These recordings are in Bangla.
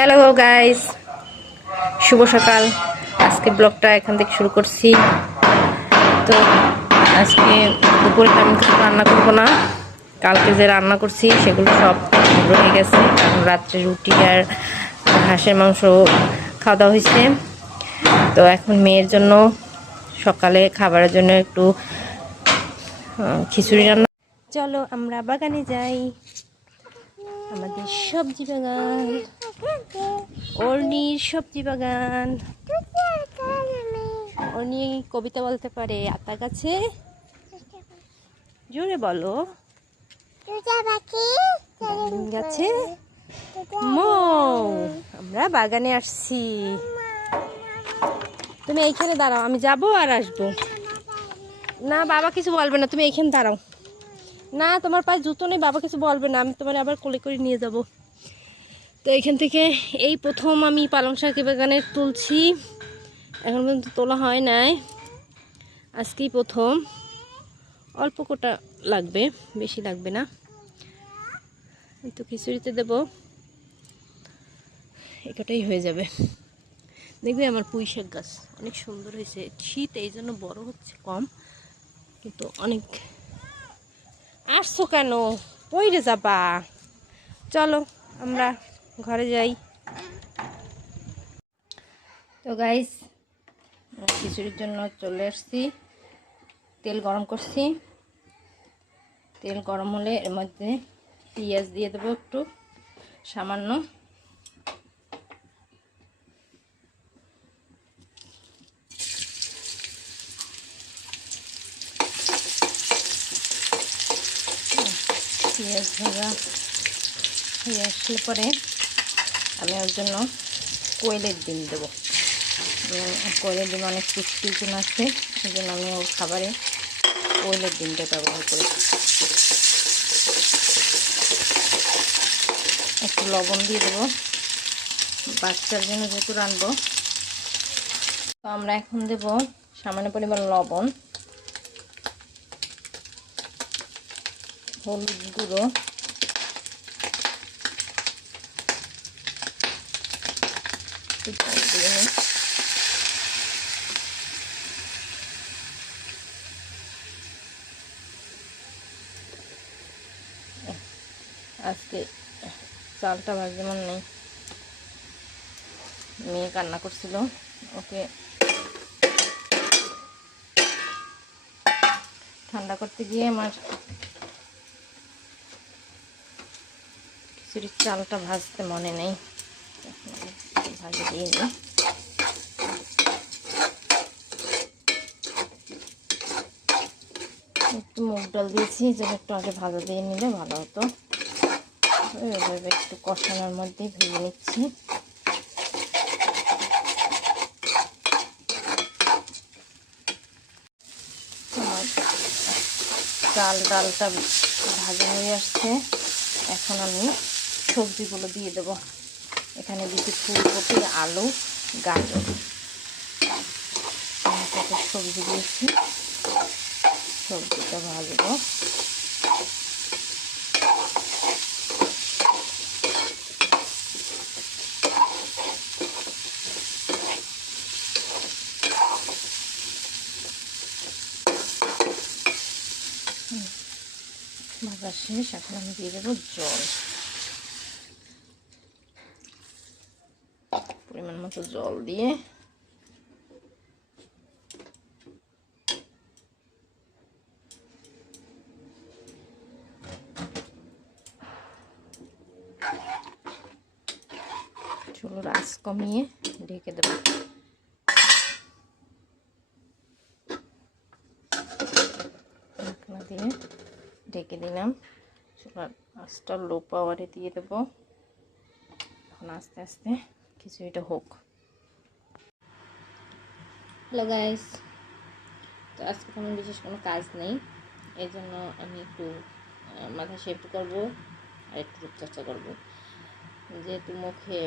হ্যালো গাইস, শুভ সকাল। আজকে ব্লগটা এখান থেকে শুরু করছি। তো আজকে দুপুরে আমি কিছু রান্না করবো না। কালকে যে রান্না করছি সেগুলো সব রয়ে গেছে, কারণ রাত্রে রুটি আর হাঁসের মাংস খাওয়া দাওয়া হয়েছে। তো এখন মেয়ের জন্য সকালে খাবারের জন্য একটু খিচুড়ি রান্না। চলো আমরা বাগানে যাই। আমাদের সবজি বাগান, অর্নির সবজি বাগান। অর্নি কবিতা বলতে পারে। আতা গাছে জোরে বলো, গাছে মৌ। আমরা বাগানে আসছি। তুমি এইখানে দাঁড়াও, আমি যাবো আর আসবো। না, বাবা কিছু বলবে না, তুমি এইখানে দাঁড়াও। না, তোমার পায়ে জুতো নেই, বাবা কিছু বলবে না, আমি তোমার আবার কোলে করে নিয়ে যাব। তো এখান থেকে এই প্রথম আমি পালং শাক বাগানে তুলছি। এখন পর্যন্ত তোলা হয় নাই, আজকেই প্রথম। অল্প কোটা লাগবে, বেশি লাগবে না। তো খিচুড়িতে দেবো, এটাই হয়ে যাবে। দেখবে আমার পুঁই শাক গাছ অনেক সুন্দর হয়েছে। শীত এই জন্য বড় হচ্ছে কম, কিন্তু অনেক। আসছো কেন? পইরে যাবা। চলো আমরা ঘরে যাই। তো গাইস, খিচুড়ির জন্য চলে আসছি। তেল গরম করছি। তেল গরম হলে এর মধ্যে পেঁয়াজ দিয়ে দেবো একটু সামান্য। পেঁয়াজ ভাজা হয়ে আসলে পরে আমি ওর জন্য কোয়েলের ডিম দেবো। কোয়েলের ডিম অনেক পুষ্টির গুণ আছে, সেই জন্য আমি ওর খাবারে কোয়েলের ডিমটা ব্যবহার করেছি। একটু লবণ দিয়ে দেবো, বাচ্চার জন্য যেহেতু রানবো। তো আমরা এখন দেব সামান্য পরিমাণ লবণ, হলুদ গুঁড়ো, আজকে চালটা ভাজতে মন নেই, মেয়ে কান্না করছিল, ওকে ঠান্ডা করতে গিয়ে আমার খিচুড়ির চালটা ভাজতে মনে নেই, ভাজে দিয়ে নিই। একটু মুগ ডাল দিয়েছি, যেটা একটু আগে ভাজা দিয়ে নিলে ভালো হতো। ওইভাবে একটু কষানোর মধ্যে ভেজে নিচ্ছি। আমার চাল ডালটা ভাজা হয়ে আসছে, এখন আমি সবজিগুলো দিয়ে দেবো। এখানে দিচ্ছি ফুলকপি, আলু, গাজর, সবজি দিয়েছি। সবজিটা ভাজবো। ভাজা শেষ, এখন আমি দিয়ে দেবো জল, পরিমাণ মতো জল দিয়ে চুলোর আঁচ কমিয়ে ঢেকে দেবো। ঢাকনা দিয়ে ঢেকে দিলাম। চুলার আঁচটা লো পাওয়ারে দিয়ে দেবো। এখন আস্তে আস্তে খিচুড়িটা হোক। হ্যালো গাইস, তো আজকে কোনো বিশেষ কোনো কাজ নেই, এই জন্য আমি একটু মাথা শ্যাম্পু করবো আর একটু রূপচর্চা করবো। যেহেতু মুখে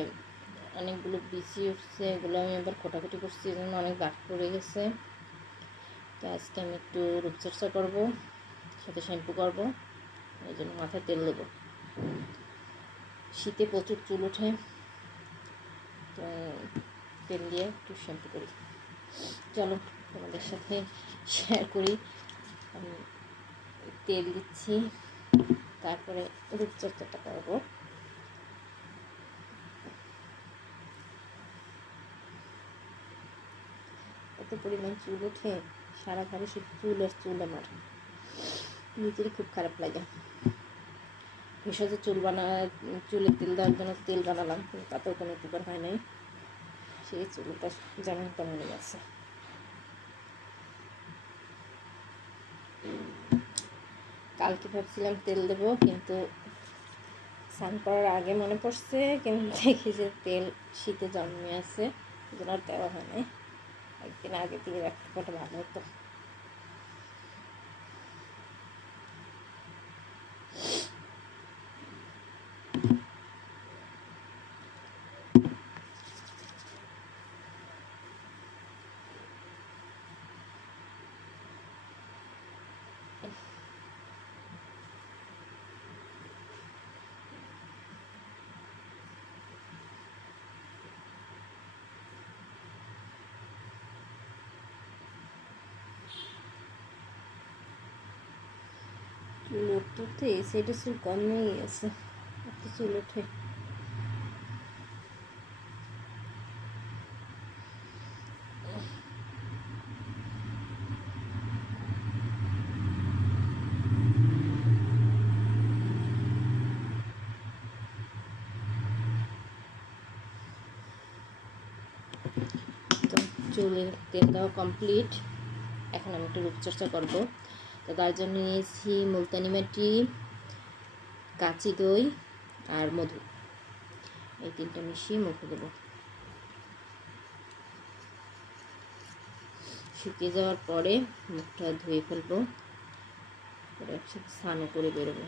অনেকগুলো বিচি উঠছে, এগুলো আমি এবার কোটাকুটি করছি, এই জন্য অনেক দাগ পড়ে গেছে। তো আজকে আমি একটু রূপচর্চা করবো, সাথে শ্যাম্পু করবো, এই জন্য মাথায় তেল দেবো। শীতে প্রচুর চুল ওঠে, তো তেল দিয়ে একটু শ্যাম্পু করি। চলো তোমাদের সাথে শেয়ার করি। আমি তেল দিচ্ছি, তারপরে রূপচর্চাটা করবো। এত পরিমাণ চুল ওঠে, সারা ঘরে শুধু চুল আর চুল। আমার নিজের খুব খারাপ লাগে। ভেষজ চুলে তেল দেওয়ার জন্য তেল বানালাম, কিন্তু তাতেও কোনো উপকার হয় নাই। সেই চুলটা যেমন তেমনই আছে। কালকে ভাবছিলাম তেল দেবো, কিন্তু স্নান করার আগে মনে পড়ছে, কিন্তু দেখি যে তেল শীতে জন্মে আছে, এগুলো আর দেওয়া হয় নাই। একদিন আগে দিয়ে রাখতে পারলে ভালো হতো। চুল উঠতে এই সাইডে চুল কমেই গেছে, এত চুল ওঠে। তো চুলের তেল দেওয়া কমপ্লিট। এখন আমি একটু রূপচর্চা করবো। তো তার জন্য নিয়েছি মুলতানি মাটি, কাঁচি দই আর মধু। এই তিনটা মিশিয়ে মুখে দেবো। শুকিয়ে যাওয়ার পরে মুখটা ধুয়ে ফেলবো, পরে একসাথে স্নানও করে বেরোবো।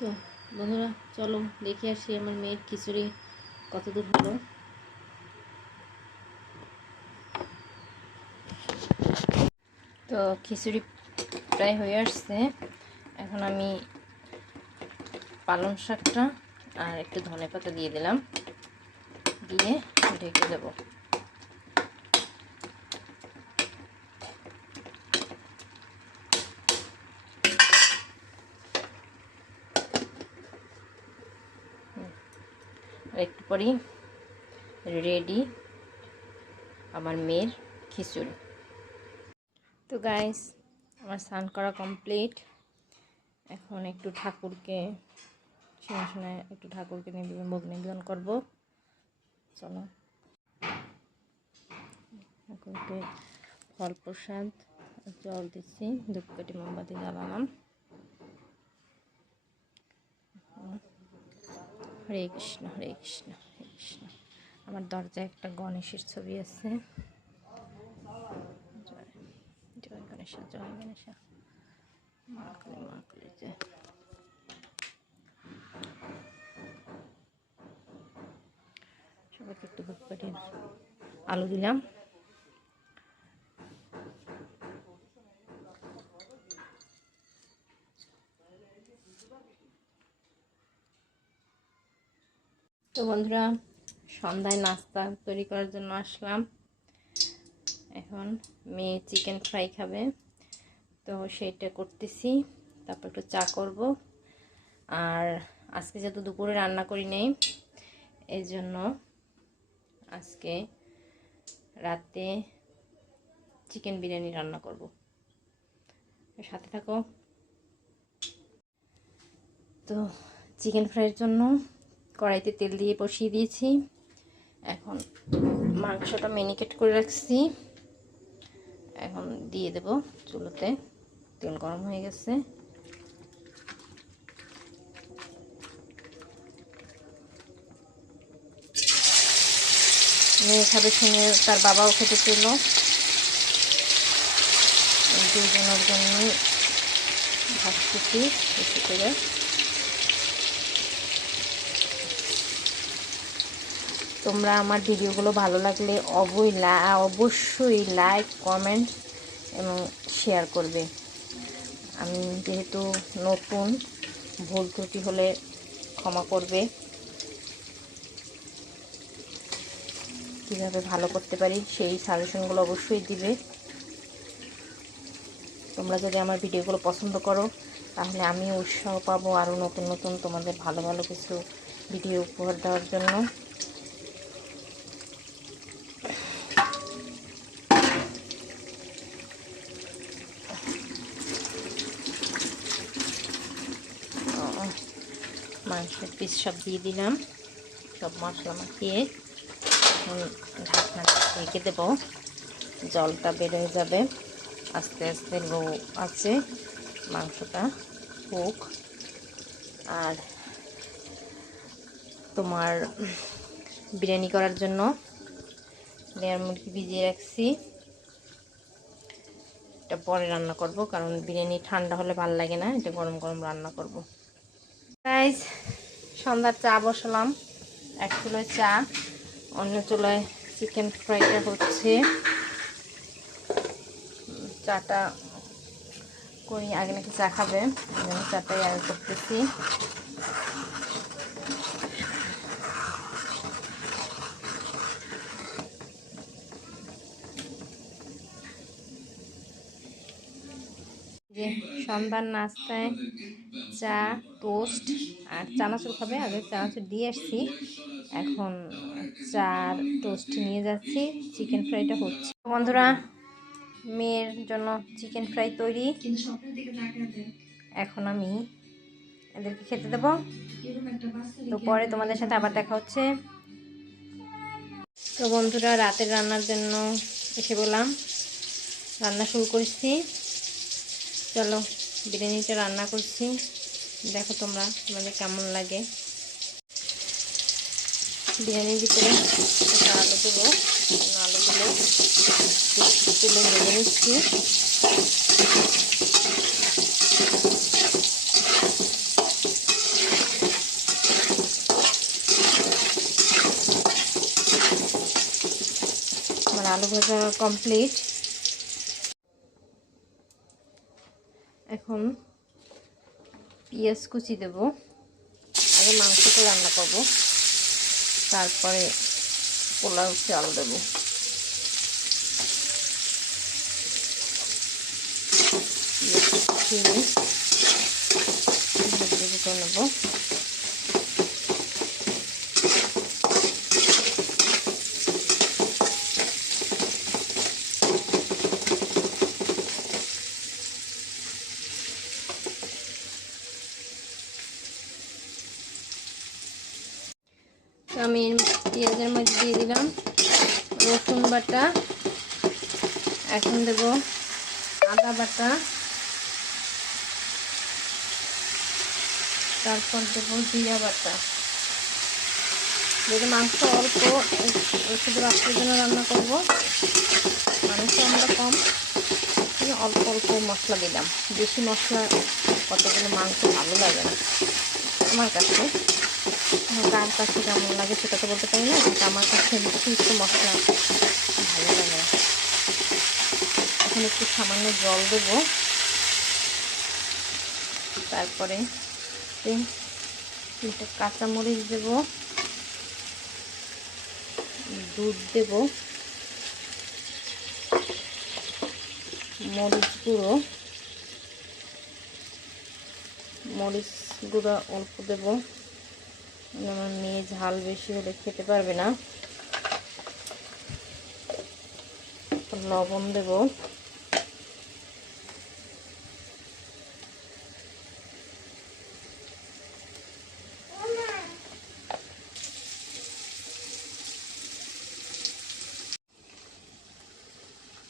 তো বন্ধুরা চলো দেখে আসি আমার মেয়ের খিচুড়ি কতদূর হলো। তো খিচুড়ি প্রায় হয়ে আসছে। এখন আমি পালং শাকটা আর একটু ধনেপাতা দিয়ে দিলাম, দিয়ে ঢেকে দেব। একটু পরেই রেডি আমার মেয়ের খিচুড়ি। তো গাইস আমার স্নান করা কমপ্লিট। এখন একটু ঠাকুরকে সিংহাসনে একটু ঠাকুরকে ভোগ নিবেদন করবো। চলো ঠাকুরকে ফল প্রসাদ জল দিচ্ছি, ধূপকাঠি মোমবাতি জ্বালালাম। হরে কৃষ্ণ হরে কৃষ্ণ হরে কৃষ্ণ। আমার দরজায় একটা গণেশের ছবি আছে। জয় গণেশা জয় গণেশা, মা কালী জয়। সবাইকে একটু ধূপকাঠির আলো দিলাম। তো বন্ধুরা সন্ধ্যায় নাস্তা তৈরি করার জন্য আসলাম। এখন মেয়ে চিকেন ফ্রাই খাবে, তো সেইটা করতেছি। তারপর একটু চা করব। আর আজকে যেহেতু দুপুরে রান্না করি নেই, এই জন্য আজকে রাতে চিকেন বিরিয়ানি রান্না করব। সাথে থাকো। তো চিকেন ফ্রাইয়ের জন্য কড়াইতে তেল দিয়ে বসিয়ে দিয়েছি। এখন মাংসটা ম্যারিনেট করে রাখছি, এখন দিয়ে দেব চুলোতে। তেল গরম হয়ে গেছে। মেয়ে খাবে শুনে তার বাবাও খেতে ছিল, দুজনের জন্যই ভাবতেছি বেশি করে। তোমরা আমার ভিডিওগুলো ভালো লাগলে অবশ্যই লাইক কমেন্ট এবং শেয়ার করবে। আমি যেহেতু নতুন, ভুল ত্রুটি হলে ক্ষমা করবে। কীভাবে ভালো করতে পারি সেই সাজেশনগুলো অবশ্যই দিবে। তোমরা যদি আমার ভিডিওগুলো পছন্দ করো তাহলে আমি উৎসাহ পাবো আরও নতুন নতুন তোমাদের ভালো ভালো কিছু ভিডিও উপহার দেওয়ার জন্য। মাংসের পিস সব দিয়ে দিলাম, সব মশলা মাখিয়ে এখন ঢাকনাটা ঢেকে দেবো। জলটা বেড়ে যাবে, আস্তে আস্তে লো আছে মাংসটা হোক। আর তোমার বিরিয়ানি করার জন্য লেয়ার মুরগি ভিজিয়ে রাখছি, এটা পরে রান্না করব, কারণ বিরিয়ানি ঠান্ডা হলে ভালো লাগে না, এটা গরম গরম রান্না করব। গাইস সন্ধ্যার চা বসালাম, এক চুলায় চা, অন্য চুলায় চিকেন ফ্রাইটা হচ্ছে। চাটা করি, আগে নাকি চা খাবে, চাটাই আগে করতেছি। যে সন্ধ্যার নাস্তায় চা, টোস্ট আর চানাচুর খাবে। আগে চানাচুর দিয়ে আসছি, এখন চা আর টোস্ট নিয়ে যাচ্ছি। চিকেন ফ্রাইটা হচ্ছে। বন্ধুরা মেয়ের জন্য চিকেন ফ্রাই তৈরি, এখন আমি এদেরকে খেতে দেবো। তো পরে তোমাদের সাথে আবার দেখা হচ্ছে। তো তো বন্ধুরা, রাতের রান্নার জন্য এসে বললাম, রান্না শুরু করেছি। চলো বিরিয়ানিটা রান্না করছি, দেখো তোমাদের কেমন লাগে। বিরিয়ানির ভিতরে একটা আলু দেবো, আলুগুলো তুলে ভেজে নিচ্ছি। আমার আলু ভাজা কমপ্লিট। এখন পেঁয়াজ কুচি দেব। আগে মাংসটা রান্না করব, তারপরে পোলাও চাল দেব। ভেজে করে নেব। তো আমি পেঁয়াজের মধ্যে দিয়ে দিলাম রসুন বাটা, এখন দেব আদা বাটা, তারপর দেবো জিরা বাটা। যেহেতু মাংস অল্প, শুধু রাত্রের জন্য রান্না করবো, মাংস আমরা কম, অল্প অল্প মশলা দিলাম। বেশি মশলা কতগুলো মাংস ভালো লাগে না আমার কাছে। কার কাছে কেমন লাগে সেটা তো বলতে পারি না, কিন্তু আমার কাছে বেশি একটু মশলা ভালো লাগে না। এখন একটু সামান্য জল দেব, তারপরে 3টে কাঁচামরিচ দেব, দুধ দেব, মরিচ গুঁড়ো অল্প দেব, আমার মেয়ে ঝাল বেশি হলে খেতে পারবে না। লবণ দেব,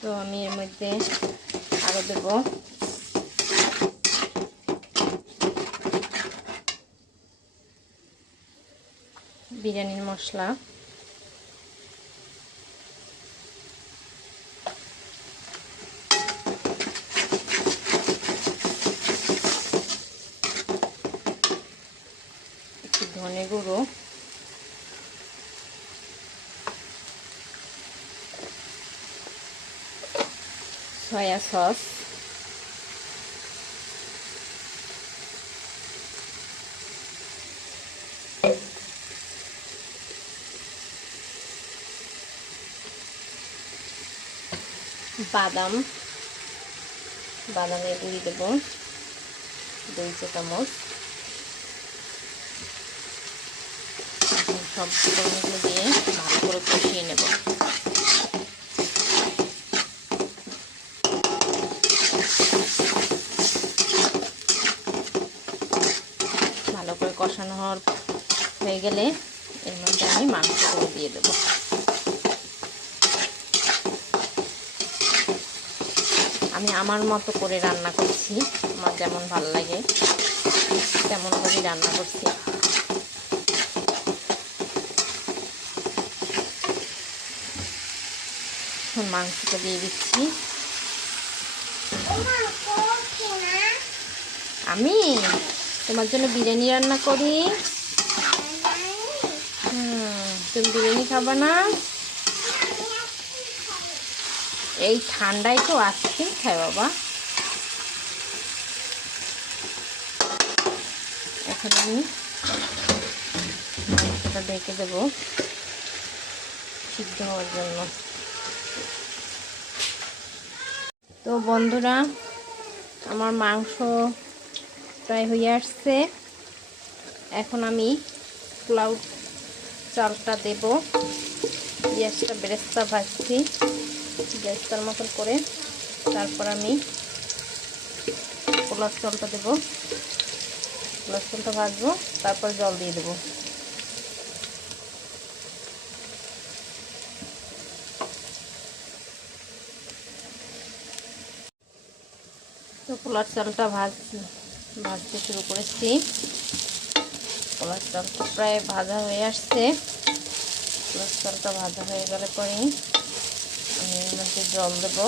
তো আমি এর মধ্যে আরও দেব বিরিয়ানির মশলা, একটু ধনে গুঁড়ো, সয়া সস, বাদামের গুঁড়ি দেব 2 চা চামচ। সব উপকরণগুলো দিয়ে ভালো করে কষিয়ে নেব। ভালো করে কষানো হয়ে গেলে এর মধ্যে আমি মাংসগুলো দিয়ে দেব। আমি আমার মতো করে রান্না করছি, আমার যেমন ভালো লাগে তেমন করে রান্না করছি। এখন মাংসটা দিয়ে দিচ্ছি। আমি তোমার জন্য বিরিয়ানি রান্না করি। তুমি বিরিয়ানি খাবা না? এই ঠান্ডায় তো আইসক্রিম খায় বাবা। এখন আমি মাংসটা ঢেকে দেবো সিদ্ধ হওয়ার জন্য। তো বন্ধুরা, আমার মাংস প্রায় হয়ে আসছে। এখন আমি পোলাও চালটা দেব। পেঁয়াজটা বেরেস্তা ভাজছি বেরেস্তার মতন করে, তারপর আমি পোলাও চালটা দেব। পোলাও চালটা ভাজবো, তারপর জল দিয়ে দেবো। তো পোলার চালটা ভাজতে শুরু করেছি। পোলার চালটা প্রায় ভাজা হয়ে আসছে। পোলার চালটা ভাজা হয়ে গেলে পরেই আমি এর মধ্যে জল দেবো।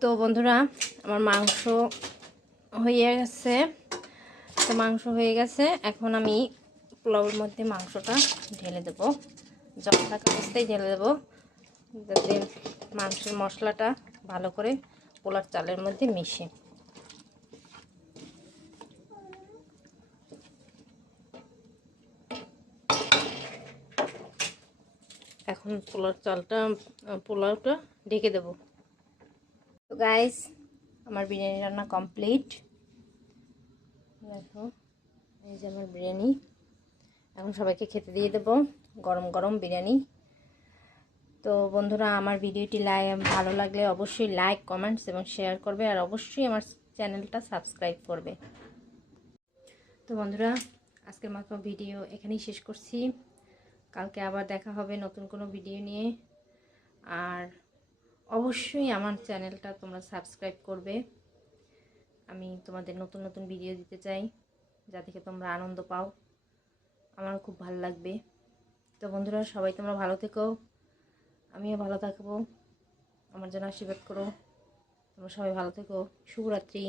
তো বন্ধুরা, আমার মাংস হয়ে গেছে। তো মাংস হয়ে গেছে, এখন আমি পোলাওর মধ্যে মাংসটা ঢেলে দেবো। জল থাকা অবস্থায় ঢেলে দেবো, যাতে মাংসের মশলাটা ভালো করে পোলার চালের মধ্যে মিশে। এখন পোলাওটা ঢেকে দেবো। তো গাইস, আমার বিরিয়ানি রান্না কমপ্লিট। দেখো, এই যে আমার বিরিয়ানি। এখন সবাইকে খেতে দিয়ে দেবো গরম গরম বিরিয়ানি। তো বন্ধুরা, আমার ভিডিওটি ভালো লাগলে অবশ্যই লাইক, কমেন্টস এবং শেয়ার করবে, আর অবশ্যই আমার চ্যানেলটা সাবস্ক্রাইব করবে। তো বন্ধুরা, আজকের মতো ভিডিও এখানেই শেষ করছি। কালকে আবার দেখা হবে নতুন কোনো ভিডিও নিয়ে। আর অবশ্যই আমার চ্যানেলটা তোমরা সাবস্ক্রাইব করবে। আমি তোমাদের নতুন নতুন ভিডিও দিতে চাই, যা থেকে তোমরা আনন্দ পাও। আমারও খুব ভালো লাগবে। তো বন্ধুরা, সবাই তোমরা ভালো থেকো, আমিও ভালো থাকবো। আমার জন্য আশীর্বাদ করো। তোমরা সবাই ভালো থেকো। শুভরাত্রি।